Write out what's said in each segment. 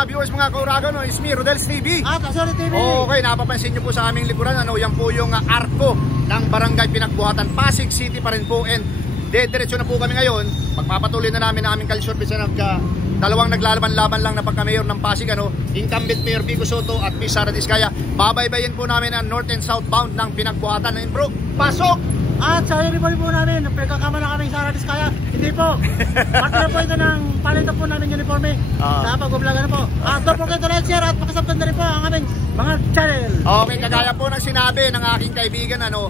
mga viewers, mga kauragan, no, is me, Rodel's TV. At Azuri TV. Okay, napapansin nyo po sa aming likuran, ano, yan po yung arko ng Barangay Pinagbuhatan, Pasig City pa rin po. And diretso na po kami ngayon. Magpapatuloy na namin ang aming kalisurpisa ng dalawang naglalaban-laban lang na pagka-mayor ng Pasig, ano, incumbent Mayor Vico Soto at Miss Sara Diskaya. Babaybayin po namin ang north and southbound ng Pinagbuhatan. And bro, pasok! At sa uniform po namin, nagpagkakama na kami Sara Diskaya. Hindi po. Parte na po ito ng palito po namin uniforme. Sa pag-vlogan na po. At don't forget to like, share at pakisabtan na rin po ang aming mga channel. Okay, kagaya po ng sinabi ng aking kaibigan, ano,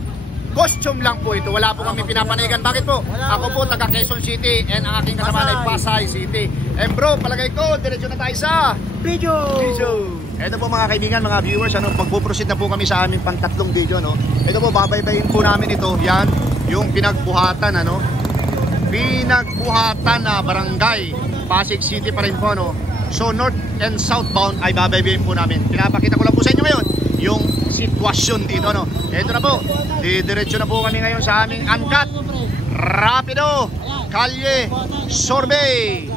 costume lang po ito. Wala po kami pinapanigan. Bakit po? Ako po taga Quezon City and ang aking kasama ay Pasay City. And bro, palagay ko, diretso na tayo sa video. Ito po mga kaibigan, mga viewers, ano, magpuproceed na po kami sa aming pang-tatlong video, no. Ito po, babaybayin po namin ito. Yan, yung Pinagbuhatan, ano. Pinagbuhatan na barangay, Pasig City pa rin po, no. So north and southbound ay babaybayin po namin. Pinapakita ko lang po sa inyo ngayon yung sitwasyon dito, no. Ito na po, diretso na po kami ngayon sa aming angkat rapido kalye survey.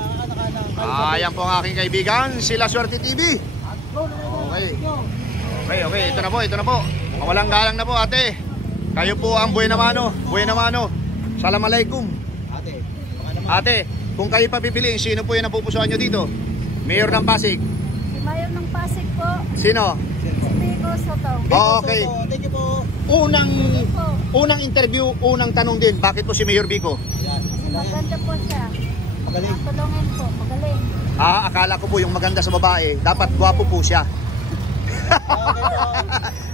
Ayan po ang aking kaibigan, sila Swerte TV. Okay, ito na po. Mawalang galang na po, ate. Kayo po ang buena mano. Assalamualaikum. Ate, kung kayo papipiliin, sino po yung napupusuan nyo dito? Mayor ng Pasig? Si Mayor ng Pasig po. Sino? Si Vico Soto. Okay. Thank you po. Unang interview, unang tanong din, bakit po si Mayor Vico? Kasi maganda po siya. Magaling. Tulungin po, magaling. Akala ko po yung maganda sa babae, dapat gwapo po siya.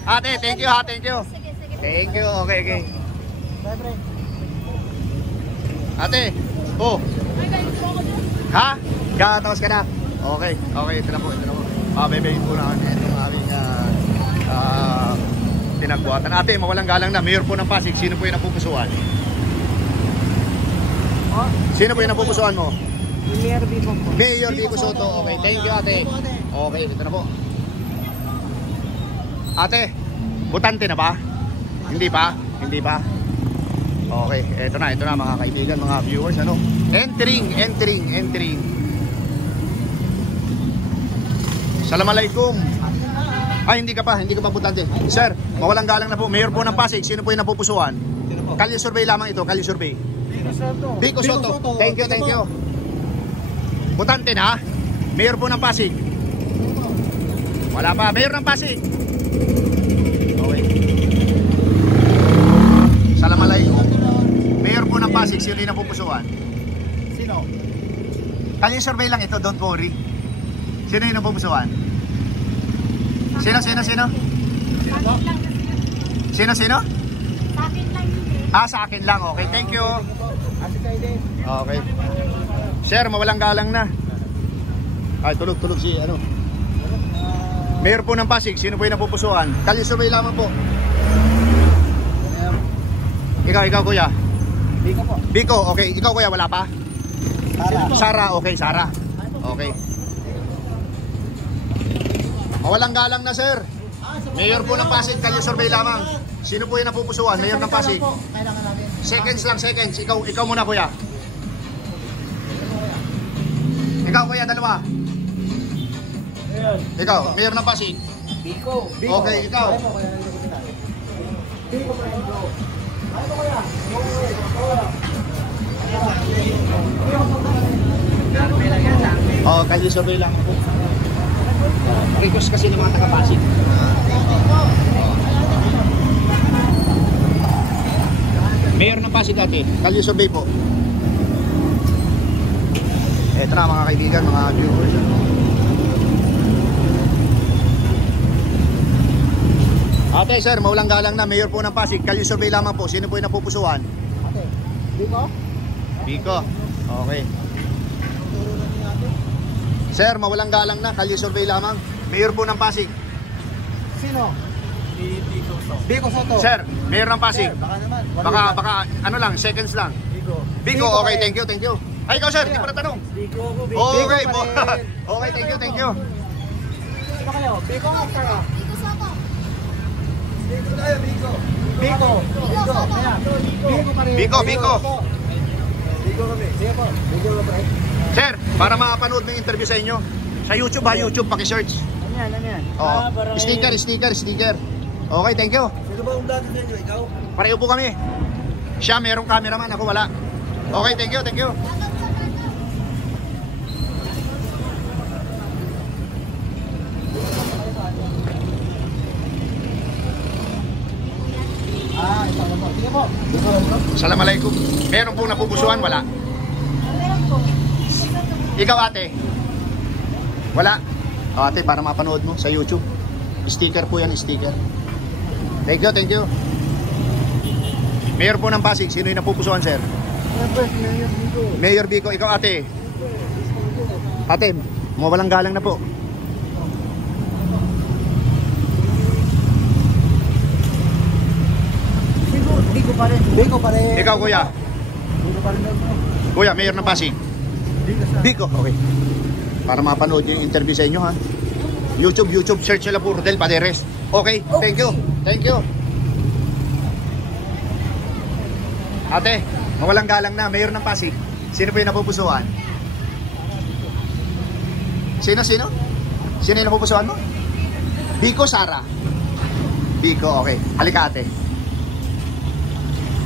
Ate, thank you ha, thank you. Sige. Thank you, okay. Bye. Ate, ha? Tapos ka na? Okay, ito na po. Babaybayin po namin itong aming Pinagbuhatan. Ate, mawalang galang na, Mayor po ng Pasig, sino po yung napupusuan? Sino po yung napupusuan mo? Mayor Vico po. Mayor Vico Soto, okay, thank you ate. Okay, ito na po. Ate, butante na ba? Hindi pa? Okay, ito na mga kaibigan, mga viewers, ano? Entering. Assalamualaikum. Ay, hindi ka pa butante. Sir, mawalang galang na po. Mayor po ng Pasig, sino po yung napupusuan? Kalye survey lamang ito, kalye survey. Vico Soto. Thank you. Butante na? Mayor po ng Pasig? Wala pa. Mayor ng Pasig? Okay. Assalamualaikum. Mayor po ng Pasig, sino yung napupusuan? Sino? Kalye survey lang ito, don't worry. Sino yung napupusuan? Sino? Sa akin lang. Sino? Sa akin lang hindi. Sa akin lang. Okay, thank you. Okay. Sir, mawalang galang na. Ay, tulog si ano. Mayor po ng Pasig, sino po yung napupusuan? Kalye survey lamang po. Ikaw kuya. Vico po. Vico, okay. Ikaw kuya, wala pa? Sara, okay, Sara. Okay. Mawalang galang na sir. Mayor po ng Pasig, kalye survey lamang. Sino po yung napupusuan? Mayor ng Pasig. Seconds. Ikaw muna kuya. Ikaw kuya, dalawa. Ikaw, Mayor ng Pasig. Vico. Okay, ikaw. Vico pa rin bro. Ano kuya? Kalye survey lang po. Request kasi ng mga taga-Pasig. Mayor ng Pasig dati, kalye survey po. Eto na mga kaibigan, mga viewers. Ate, sir, maulang galang na, Mayor po ng Pasig, kalye survey lamang po. Sino po yung napupusuan? Ate, Vico? Okay. Sir, mawalang galang na, kalye survey lamang. Mayor po ng Pasig. Sino? Vico Soto. Sir, Mayor ng Pasig. Baka naman. Baka ano lang, seconds lang. Vico, okay, thank you. Ay, ikaw sir, hindi pa natanong. Vico. Okay, okay, thank you. Sino kayo? Vico o Sara? Vico Soto. Vico tayo, Vico. Vico pa rin. Vico. Vico kami. Sige po. Vico pa rin. Sir, para makapanood ng interview sa inyo, Sa YouTube ha, YouTube, paki-search. Ano yan? Oh, sticker. Okay, thank you. Sino ba ang vlogger sa inyo? Ikaw? Pareho po kami. Siya merong cameraman, ako wala. Okay, thank you. Ito po. Sige po. Assalamualaikum. Meron pong napupusuan, wala. Meron po. Ikaw ate? Wala. O, ate, para mapanood mo sa YouTube. Sticker po yan, sticker. Thank you. Mayor po ng Pasig, sino yung napupusuan, sir? Mayor Bico. Ikaw ate? Ate, mawalang galang na po. Biko pa rin. Ikaw kuya? Biko pa rin daw. Kuya, Mayor ng Pasig? Bico. Okay. Para mapanood yung interview sa inyo ha. YouTube, search nila po Rodel Paderes. Okay, thank you. Ate, mawalang galang na, Mayor ng Pasig. Sino po yung napupusuan? Sino? Sino yung napupusuan mo? Bico, Sara. Bico, okay. Halika ate.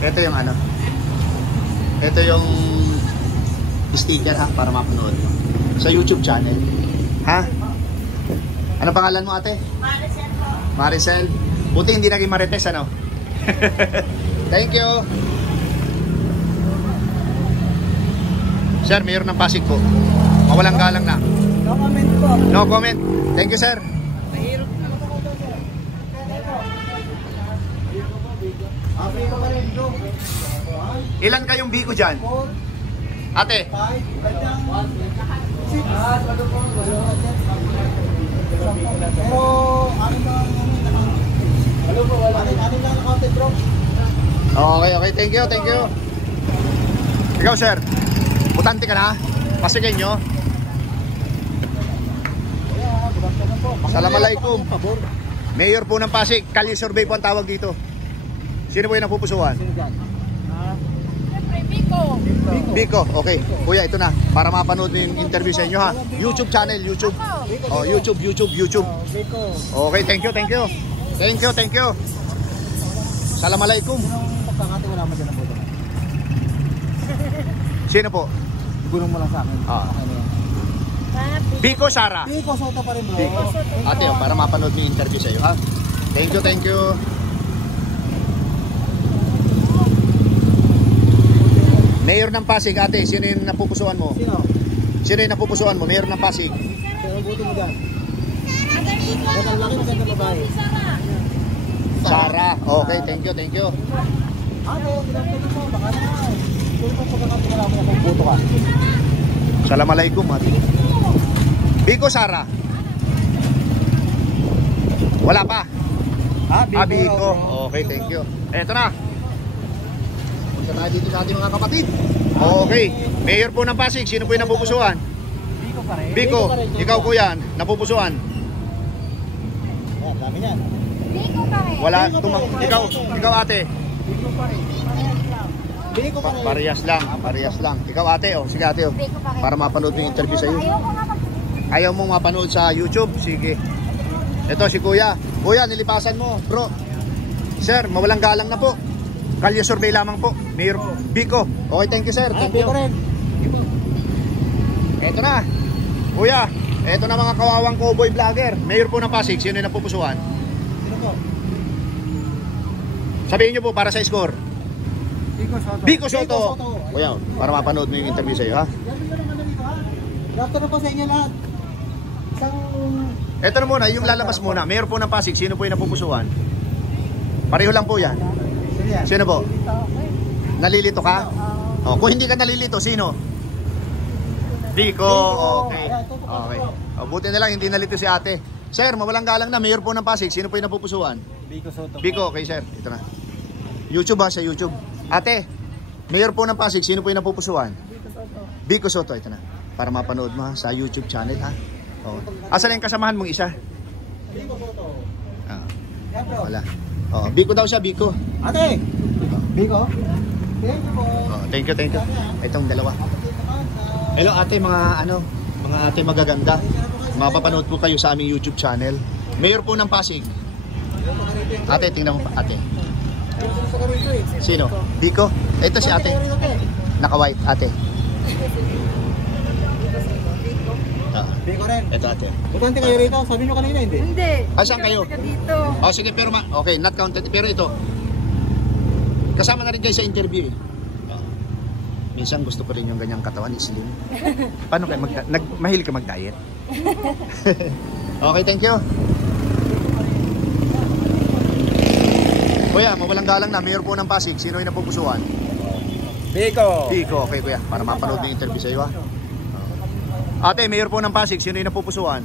Ito yung ano. Ito yung sticker ha, para mapanood mo. Sa YouTube channel. Ha? Ano pangalan mo ate? Maricel po. Maricel. Buti hindi naging Marites ano? Thank you. Sir, Mayor ng Pasig po. Mawalang galang na. No comment po. No comment. Thank you sir. Biko pa rin. Ilan kayong Bico dyan? 4, Ate? 5, 6. Pero ano ba? Ano po? Ano lang counted bro? Okay. Thank you. Ikaw sir, butante ka na? Pasigenyo? Assalamualaikum. Mayor po ng Pasig, Kalye Survey po ang tawag dito. Sino po yung napupusuan? Sino dyan? Siyempre, Biko. Biko, okay. Kuya, ito na. Para mapanood mo yung interview sa inyo ha. YouTube channel, YouTube. Oh, YouTube. Biko. Okay, thank you. Assalamualaikum. Pagkakati wala mo dyan ang boto. Sino po? Gulong mo lang sa akin. Ah. Ano yan? Biko, Sara. Biko, Soto pa rin bro. Biko. Ate, oh, para mapanood mo yung interview sa iyo ha. Thank you. Mayor ng Pasig, ate, sino yung napupusuan mo? Sino yung napupusuan mo? Mayor ng Pasig. Pero ang boto mo dyan. Ang laki maganda babae. Sara. Okay, thank you. Ano, ginagawa mo, baka naman. Kung pagkakati wala mo na kung boto ka. Assalamualaikum ate. Biko, Sara. Wala pa. Biko. Okay, thank you. Eto na. Punta tayo dito sa ating mga kapatid. Okay. Mayor po ng Pasig, sino po yung napupusuan? Biko pa rin. Biko, ikaw po yan, napupusuan. Ayan, dami yan. Biko pa rin. Wala, ikaw ate. Biko pa rin. Biko pa rin. Parehas lang. Ikaw ate, oh. Sige ate, oh. Biko pa rin. Para mapanood mo yung interview sa iyo. Ayoko nga Ayaw mong mapanood sa YouTube? Sige. Ito si Kuya. Kuya, nilipasan mo, bro. Sir, mawalang galang na po. Kalye Survey lamang po. Mayor Biko. Okay, thank you sir. Thank you. Biko rin. Ito na. Kuya, ito na mga kawawang cowboy vlogger. Mayor po ng Pasig, sino yung napupusuan? Sino po? Sabihin nyo po para sa score. Biko Soto. Biko Soto. Kuya, para mapanood mo yung interview sa iyo ha. Yan mo naman na dito ha. Lapto na po sa inyo lahat. Isang... Ito na muna, yung lalabas muna. Mayor po ng Pasig, sino po yung napupusuan? Pareho lang po yan. Sino po? Nalilito ka? Oh, kung hindi ka nalilito, sino? Biko. Okay. Oh, buti na lang hindi nalito si ate. Sir, mawalang galang na. Mayor po ng Pasig, sino po yung napupusuan? Biko Soto. Biko, okay sir. Ito na. YouTube ha, sa YouTube. Ate, Mayor po ng Pasig, sino po yung napupusuan? Biko Soto. Ito na. Para mapanood mo ha, sa YouTube channel ha. Oh. Asan yung kasamahan mong isa? Biko Soto. Ah, wala. Oh, Biko daw siya, Biko. Ate! Biko? Thank you po. Oh, thank you. Itong dalawa. Hello ate, mga ate magaganda. mapapanood po kayo sa aming YouTube channel. Mayor po ng Pasig. Ate, tingnan mo pa, ate. Sino? Biko? Ito si ate. Naka-white, ate. Biko rin. Ito ate. Butante kayo rito, sabi nyo kanina hindi? Hindi. Saan kayo? Dito. Oh, sige, pero okay, not counted. Pero ito, kasama na rin kayo sa interview eh. Minsan gusto ko rin yung ganyang katawan, slim. Paano kayo mahilig ka mag-diet? Okay, thank you. Kuya, mawalang galang na, mayor po ng Pasig. Sino yung napupusuan? Biko. Biko, okay kuya. Para mapanood yung interview sa iyo ha. Ate, mayor po ng Pasig. Sino yung napupusuan?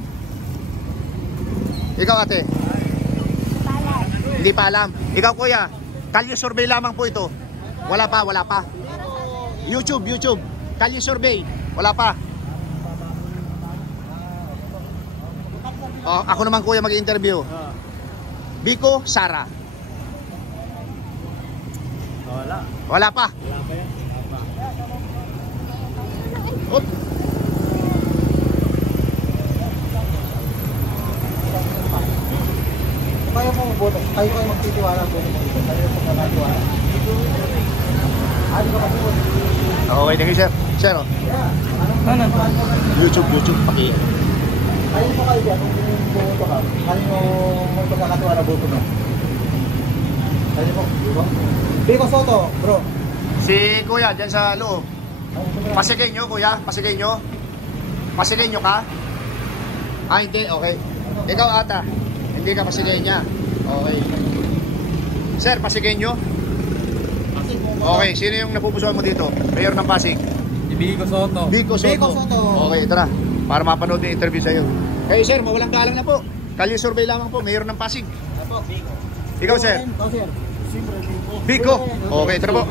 Ikaw ate? Hindi pa alam. Ikaw kuya, kalye survey lamang po ito. Wala pa, wala pa. YouTube. Kalye survey. Wala pa. Oh, ako naman kuya mag-interview. Biko, Sara. Wala. Wala pa. Wala pa yan. Oop. Kaya mo boto. Kayo magtitiwala po mo dito. Kayo po magtitiwala. Ano ka ba? Okay, thank you sir. Sir, oh. Ano? YouTube, paki. Ayun po kayo dyan, kung bumoto ka, ano mo magkakatiwala boto mo? Ayun po, Biko Soto, bro. Si kuya, dyan sa loob. Pasigay nyo, kuya. Pasigay nyo. Pasigay nyo ka? Ah, hindi. Okay. Ikaw ata. Hindi ka pasigay niya. Okay. Sir, pasigay nyo. Okay, sino yung napupusuan mo dito? Mayor ng Pasig. Si Biko Soto. Biko Soto. Okay, ito na. Para mapanood yung interview sa'yo. Kayo sir, mawalang galang na po. Kalye survey lamang po, Mayor ng Pasig. Ikaw sir? Biko. Okay, ito na po.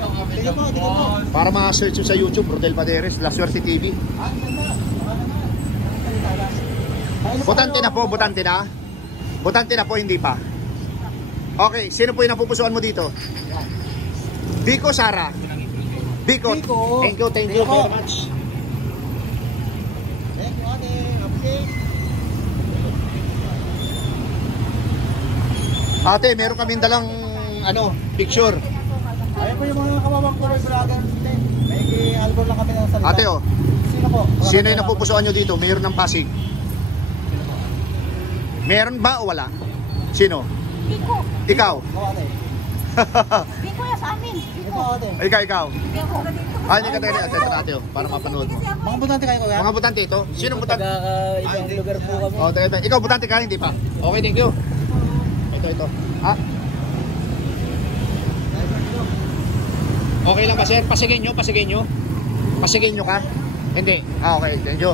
Para ma-search sa YouTube, Rodel Paderes, La Suerte TV. Butante na po, butante na. Butante na po, hindi pa. Okay, sino po yung napupusuan mo dito? Biko, Sara. Biko. Thank you very much. Ate, meron kaming dalang picture. Ayun po yung mga kamamang ko rin vlogger. May album lang kami ng salita. Ate, oh. Sino po? Sino yung napupusuan nyo dito? Mayor ng Pasig. Meron ba o wala? Sino? Biko. Ikaw? Ako ate. Biko yan sa amin. Biko ate. Ikaw. Biko ka dito. Hindi ka tayo ate, oh, para mapanood mo. Mga butante kayo kuya? Mga butante ito? Sinong butante? Ibang lugar po kami. Oh, ikaw butante ka, hindi pa? Okay, thank you. Ito. Okay lang ba sir? Pasigin nyo? Pasigin nyo ka? Hindi. Okay, thank you.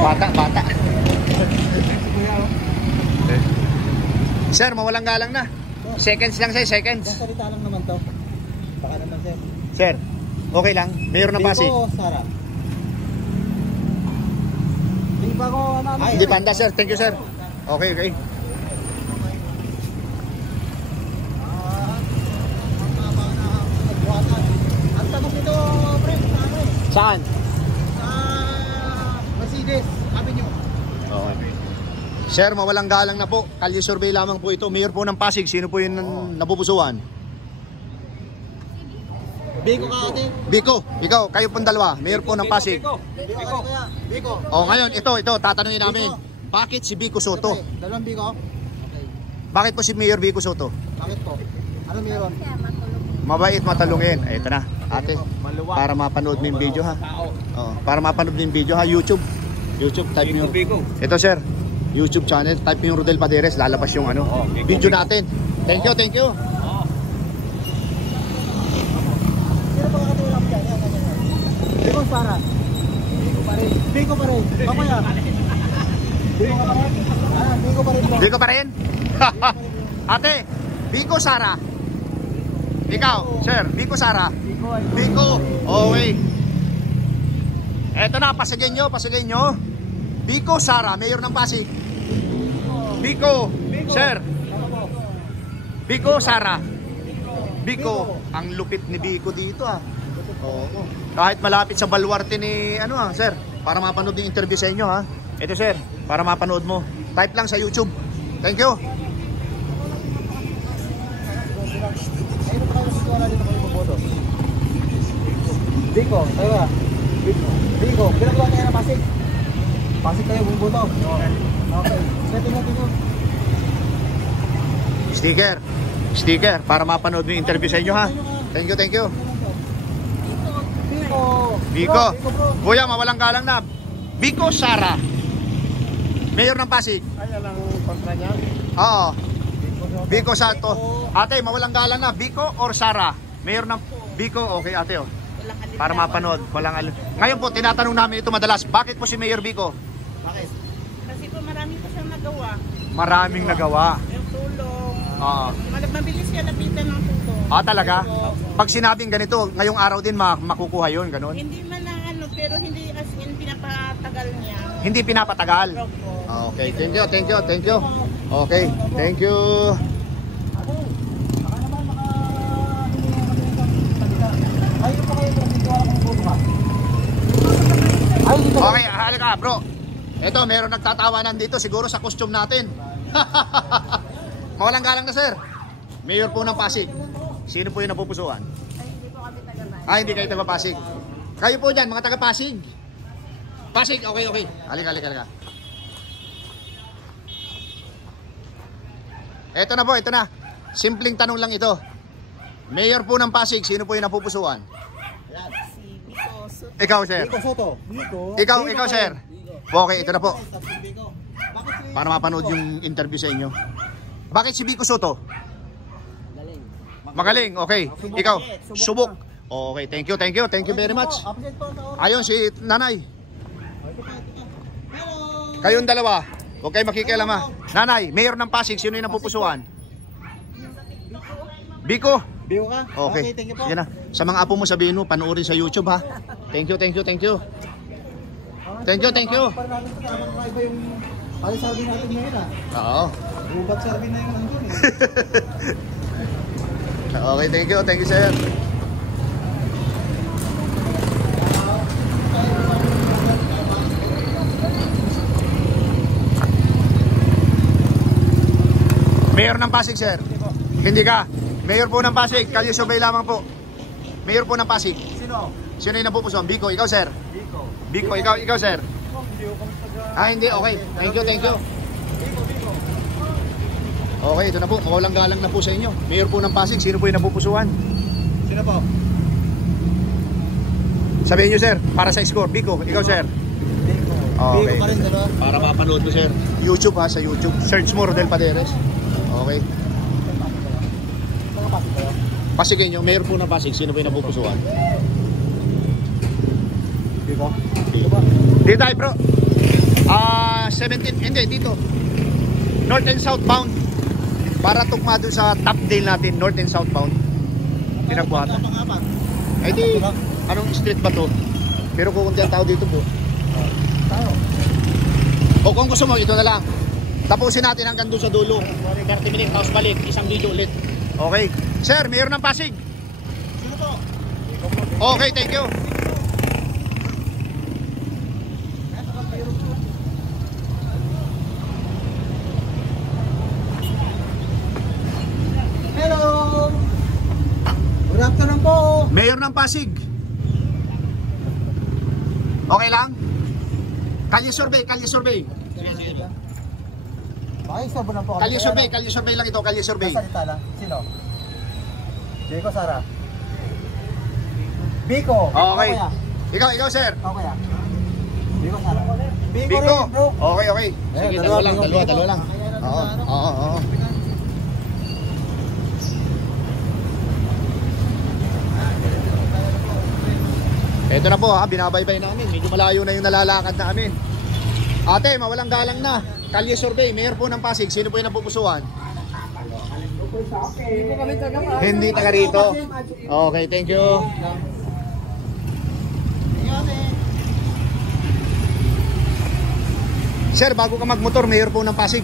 Bata. Sir, mawalang galang na. Seconds lang sir, seconds. Salita lang naman to. Baka naman sir. Sir, okay lang. Mayor ng Pasig. Biko, Sara. Hindi pa ako Hindi panda sir, thank you sir. Okay. Ang tanong nito, pre, Saan? sa Mercedes Avenue. Okay. Sir, mawalang galang na po. Kalye survey lamang po ito. Mayor po ng Pasig. Sino po yung napupusuan? Biko ka ate. Biko, ikaw, kayo pong dalawa. Mayor po ng Pasig. Biko. Oh, ngayon, ito, tatanungin namin. Bakit si Biko Soto? Dalawang Biko. Bakit po si Mayor Biko Soto? Bakit po? Ano meron? Mabait, matalungin. Ito na, ate. Para mapanood mo yung video ha. Oh, para mapanood mo yung video ha. YouTube, type nyo. Ito sir, YouTube channel. Type nyo yung Rodel Paderes. Lalabas yung video natin. Thank you. Sino pa kakatulong dyan? Biko, Sara. Biko pa rin. Mamaya. Biko ka pa rin? Biko pa rin. Biko pa rin? Ate, Biko, Sara. Ikaw, sir, Biko, Sara. Biko. Okay. Eto na, pasigin nyo. Biko, Sara, Mayor ng Pasig. Biko, sir. Biko, Sara. Biko, ang lupit ni Biko dito ah. Oo. Kahit malapit sa baluarte ni ano ah, sir, para mapanood yung interview sa inyo ha. Ito sir, para mapanood mo. Type lang sa YouTube. Thank you. Biko, tayo ba? Biko, pinagawa niya na Pasig. Pasig tayo, bumubuto. Okay. Tingnan. Sticker, para mapanood mo yung interview sa inyo ha. Thank you. Biko. Kuya, mawalang galang na. Biko, Sara. Mayor ng Pasig. Ay, alang kontra niya? Oo. Biko Santo. Ate, mawalang galang na. Biko or Sara? Mayor ng Biko. Okay, ate oh. Para mapanood. Ngayon po, tinatanong namin ito madalas. Bakit po si Mayor Biko? Bakit? Kasi po marami po siyang nagawa. Maraming nagawa. Yung tulong. Oo. Mabilis siya lapitan ng tulong. Talaga? Pag sinabing ganito, ngayong araw din makukuha yun, ganun? Hindi man na ano, pero hindi as in pinapatagal niya. Hindi pinapatagal? Opo. Okay, thank you. Okay, thank you. Okay, halika bro. Ito, meron nagtatawanan dito siguro sa costume natin. Mawalang galang na sir. Mayor po ng Pasig. Sino po yung napupusuan? Hindi kayo taga Pasig. Kayo po dyan, mga taga Pasig. Pasig, okay. Halika. Ito na. Simpleng tanong lang ito. Mayor po ng Pasig, sino po yung napupusuan? Si Biko Soto. Ikaw, sir. Biko Soto. Ikaw, sir. Okay, ito na po. Para mapanood yung interview sa inyo. Bakit si Biko Soto? Magaling, okay. Ikaw, subok. Okay, thank you very much. Ayun, si nanay. Kayong dalawa, huwag kayo makikialama. Nanay, mayor ng Pasig, sino yung napupusuan? Biko? Biko ka? Okay, thank you po. yan na. Sa mga apo mo sabihin mo, panoorin sa YouTube ha. Thank you. Thank you. Para natin sa tamang iba yung alisarbi natin ngayon ah. Oo. Ubat sarbi na yung nandun eh. Okay, thank you sir. Mayor ng Pasig, sir. Hindi ka. Mayor po ng Pasig. Kalye Subay lamang po. Mayor po ng Pasig. Sino yung napupusuan? Biko, ikaw, sir. Biko, ikaw, sir. Hindi. Okay. Thank you. Okay, ito na po. Mawalang galang na po sa inyo. Mayor po ng Pasig. Sino po yung napupusuan? Sino po? Sabihin nyo, sir. Para sa score. Biko, ikaw, sir. Okay. Biko pa rin, dalawa. Para mapanood mo, sir. YouTube ha, sa YouTube. Search mo Rodel Paderes. Okay. Pasigin nyo, mayor po ng Pasig. Sino po yung napupusuan? Biko? Dito tayo, bro. 17, hindi, dito. North and southbound. Para tugma doon sa top deal natin, north and southbound. Pinagbuhatan. Ay di, anong street ba to? Pero kukunti ang tao dito po. O kung gusto mo, ito na lang. Tapusin natin hanggang doon sa dulo. 30 minutes, tapos balik. Isang video ulit. Okay. Sir, mayor ng Pasig. Sino po? Okay, thank you. Hello! Good afternoon po! Mayor ng Pasig. Okay lang? Kalye survey. Pakisabo na po. Kalye survey lang ito, kalye survey. Salita lang. Sino? Biko, Sara. Biko. Okay. Ikaw sir. Okay ah. Biko, Sara. Biko. rin, bro. Okay. Sige, dalawa lang. Oo. Ito na po ha, binabaybay namin. Medyo malayo na yung nalalakad namin. Ate, mawalang galang na. Kalye survey, mayor po ng Pasig. Sino po yung napupusuan? Hindi taga rito. Okay, thank you. Sir, bago ka magmotor, mayor po ng Pasig.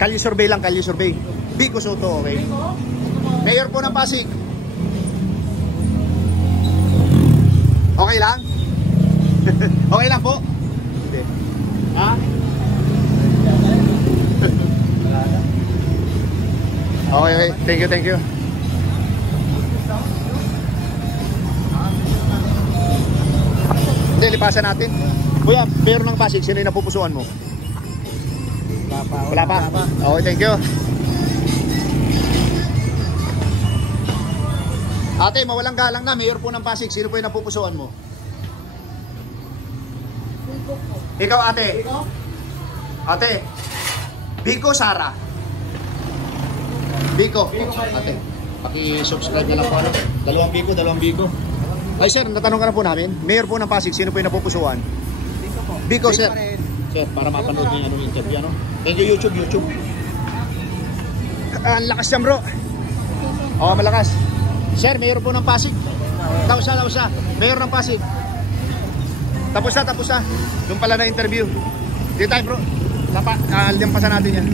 Kalye survey lang, kalye survey. Vico Soto, okay. Mayor po ng Pasig. Okay lang? Okay lang po? Hindi. Ha? Okay, okay. Thank you, thank you. Hindi, lipasan natin. Kuya, mayor ng Pasig, sino yung napupusuan mo? Wala pa. Okay, thank you. Ate, mawalang galang na, mayor po ng Pasig, sino po yung napupusuan mo? Ikaw, ate. Ate. Vico, Sara. Vico. Ate, paki-subscribe na lang po. Dalawang Vico. Ay sir, natanong ka na po namin. Mayor po ng Pasig, sino po yung napupusuan? Vico po. Vico, sir. Sir, para mapanood niyo yung interview, ano? Thank you, YouTube. Ang lakas yan, bro. Oo, malakas. Sir, mayor po ng Pasig. Lausa. Mayor ng Pasig. Tapos na. Doon pala na interview. Dito tayo, bro. Limpasan natin yan.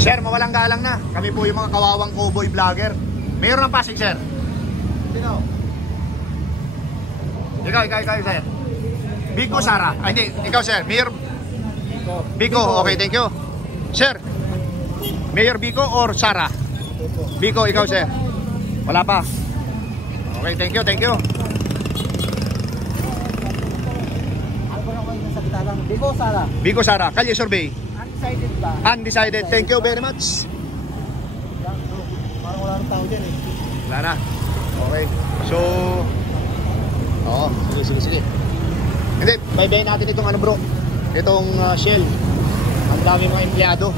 Sir, mawalang galang na. Kami po yung mga kawawang cowboy vlogger. Mayor ng Pasig, sir. Sino? Ikaw, sir. Vico, Sara. Ay, hindi. Ikaw, sir. Mayor Vico. Okay, thank you. Sir, Mayor Vico or Sara? Vico, ikaw, sir. Wala pa. Okay, thank you. Vico, Sara. Kalye survey. Undecided ba? Undecided. Thank you very much. Parang wala nang tao dyan eh. Wala na. Okay. So, sige. Hindi, baybayin natin itong ano, bro. Itong Shell. Ang dami mga empleyado.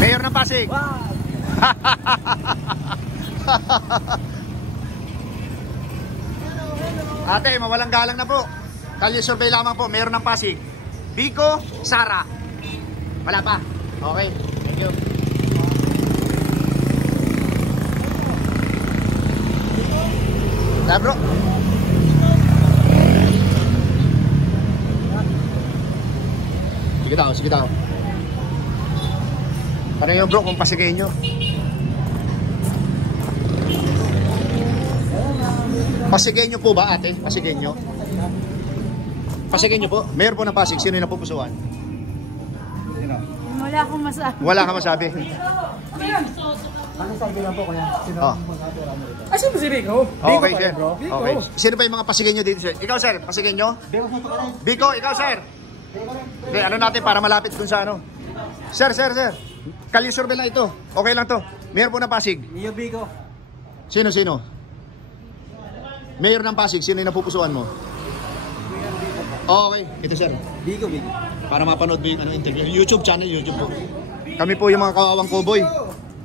Mayor ng Pasig. Wow! Ate, mawalang galang na po. Kalye survey lamang po, mayor ng Pasig. Vico, Sara. Wala pa. Okay, thank you. Bro. Sige tao. Parang yung bro kung pasigay nyo. Pasigay nyo po ba, ate? Pasigay nyo? Pasigay nyo po? Mayor po ng Pasig, sino yung napupusuan? Wala akong masabi. Wala ka masabi. Ano sabi lang po kaya? Sino Oh. sino si Vico? Okay, sir. Okay. Sino pa yung mga pasigay nyo dito, sir? Ikaw, sir, pasigay nyo? Vico, ikaw, sir. Okay, ano natin para malapit dun sa ano? Sir. Kalye survey lang ito. Okay lang to. Mayor po ng Pasig. Mayor Vico. Sino? Mayor ng Pasig, sino yung napupusuan mo? Okay, ito sir. Vico. Para mapanood mo yung interview. YouTube channel, YouTube po. Kami po yung mga kawawang cowboy.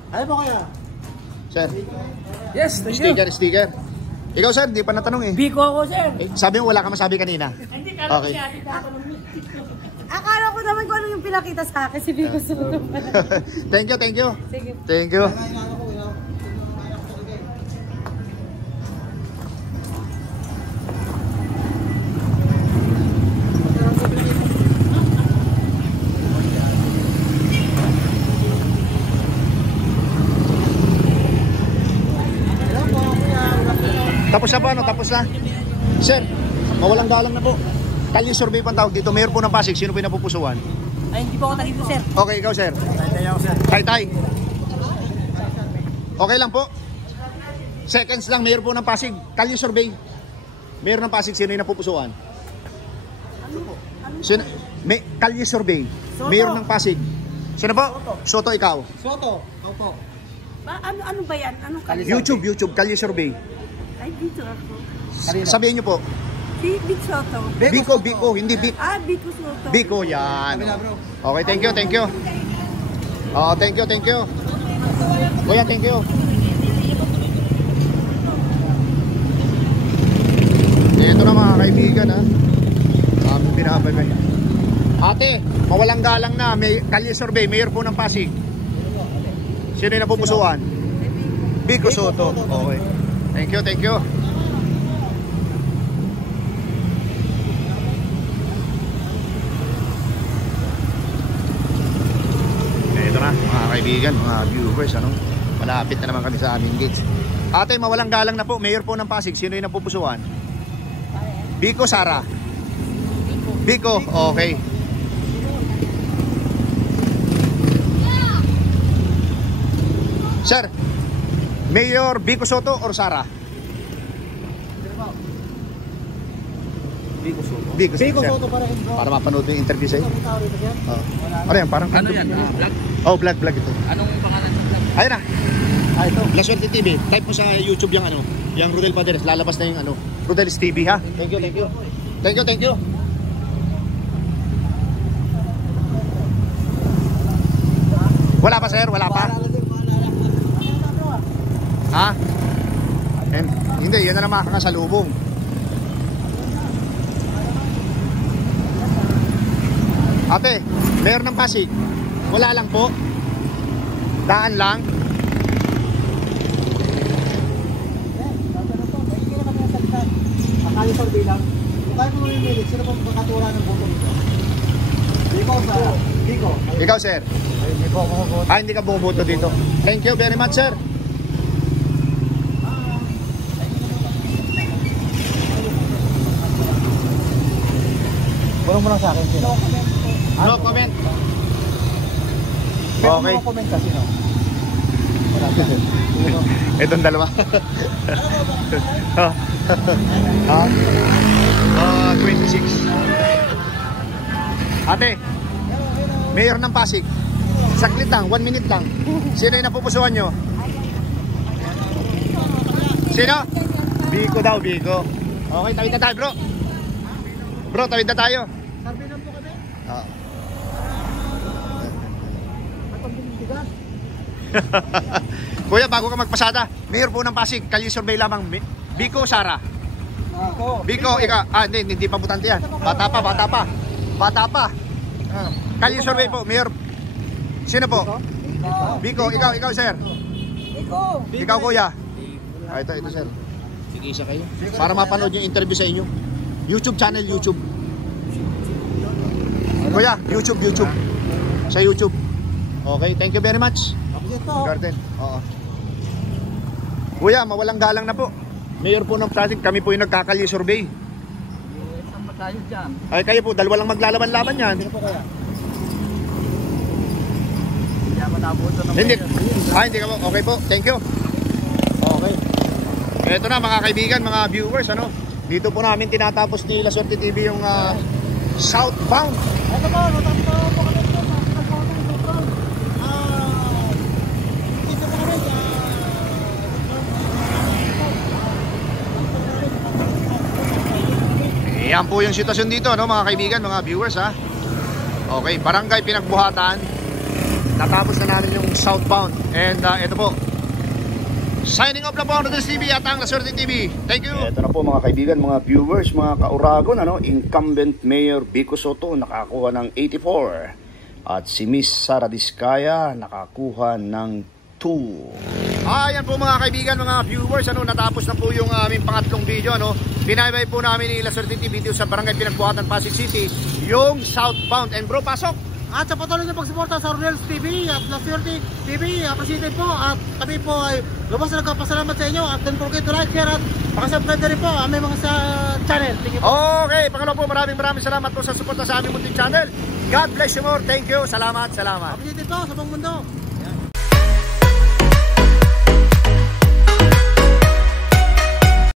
Ano po kaya? Sir, Yes, thank you. sticker. Ikaw sir, di pa natanong eh. Vico ako, sir. Sabi mo wala ka masabi kanina. Okay. Akala ko naman kung ano yung pinakita sa akin si Vico Soto. Thank you. Sige. Thank you. Tapos na po ano? Tapos na. Sir, mawalang galang na po. Kalye survey pang tawag dito. Mayor po ng Pasig, sino po yung napupusuan? Ay, hindi po ako dito, sir. Okay, ikaw sir. Tay. Okay lang po. Seconds lang, mayor po ng Pasig. Kalye survey. Mayor ng Pasig, sino yung napupusuan? Sino? Kalye survey. Mayor ng Pasig. Sino po? Soto, ikaw. Soto. Opo. Ano ba yan? Anong kalye? YouTube, Kalye survey. Ay, dito ako. Sabihin nyo po. Si Vic Soto. Vico, hindi Vic. Vico Soto. Vico, yan. Okay, thank you. Oo, thank you, thank you. Kuya, thank you. Ito na mga kaibigan, ha. Binabay. Ate, mawalang galang na. May Kalye Survey, Mayor po ng Pasig. Sino yung napupusuan? Vico Soto. Okay. Thank you, thank you. Ito na mga kaibigan, mga viewers, ano? Malapit na naman kami sa aming gates. Ate, mawalang galang na po. Mayor po ng Pasig. Sino yung napupusuan? Vico, Sara? Vico, okay. Sir, Mayor Vico Soto or Sara? Vico Soto. Vico Soto para rin, bro. Para mapanood yung interview sa'yo. Ano yan? Parang Ano yan? Vlog? Oh, vlog ito. Anong pangalan ng vlog? Ayun na. Ito. La Suerte TV. Type mo sa YouTube yung ano, yung Rodel Paderes. Lalabas na yung ano, Rodel's TV, ha? Thank you, thank you. Thank you, thank you. Wala pa, sir? Wala pa? Ha? Hindi, yan na lang makakasalubong. Ate, Mayor ng Pasig, wala lang po. Daan lang. Akali survey lang. Kung kaya mo mamimili, sino pong makatura ng boto nito? Vico. Ikaw, sir? Hindi po ako boto. Hindi ka bumuboto dito. Thank you very much, sir. Bulong mo lang sa akin, sino? No comment. Pero Okay. mo comment kasi, no? Wala ka. Itong dalawa. Ah, 26. Ate, Mayor ng Pasig. Saglit lang, 1 minute lang. Sino yung napupusuan nyo? Sino? Vico daw, Vico. Okay, tawid na tayo, bro. Bro, tawid na tayo. Survey lang po kami. At ang binitigas. Kuya, bago ka magpasada, Mayor po ng Pasig, Kalye Survey lamang. Vico, Sara. Vico, hindi pa butante yan. Bata pa. Kalye Survey po, Mayor. Sino po? Vico, ikaw, sir. Ikaw, kuya. Ito, sir. Sige, isa kayo. Para mapanood yung interview sa inyo. YouTube channel, YouTube. Kuya, YouTube. Sa YouTube. Okay, thank you very much. Garden. Oo. Kuya, mawalang galang na po. Mayor po ng Pasig, kami po yung nagkakalye survey. Isang magkayo dyan. Ay, kayo po, dalawa lang maglalaban-laban yan. Sino po kaya? Hindi ako nabuto ng Hindi. mayor. Hindi ka po. Okay po, thank you. Okay. Ito na mga kaibigan, mga viewers, ano? Dito po namin tinatapos ni La Suerte TV yung southbound. Ito po, natapos po kami ito. Dito po kami. Yan po yung sitwasyon dito, no, mga kaibigan, mga viewers, ha. Okay, barangay Pinagbuhatan. Natapos na namin yung southbound. And ito po, signing off na po ang Rodel's TV at ang La Suerte TV. Thank you. Ito na po mga kaibigan, mga viewers, mga kauragon, ano, incumbent Mayor Vico Soto nakakuha ng 84. At si Miss Sara Diskaya nakakuha ng 2. Ayan po mga kaibigan, mga viewers, ano, natapos na po yung aming pangatlong video, ano. Binaybay po namin ni La Suerte TV dito sa barangay Pinagbuhatan, Pasig City, yung southbound. And bro, pasok! At sa patuloy na pagsuporta sa Rodel's TV at La Suerte TV, appreciate po. At kami po ay lubos na nagpapasalamat sa inyo. At don't forget to like, share at pakasubscribe na rin po ang may mga sa channel. Thank you po. Okay, pangalawa po, maraming salamat po sa suporta sa aming munting channel. God bless you more. Thank you. Salamat. Appreciate po sa buong mundo.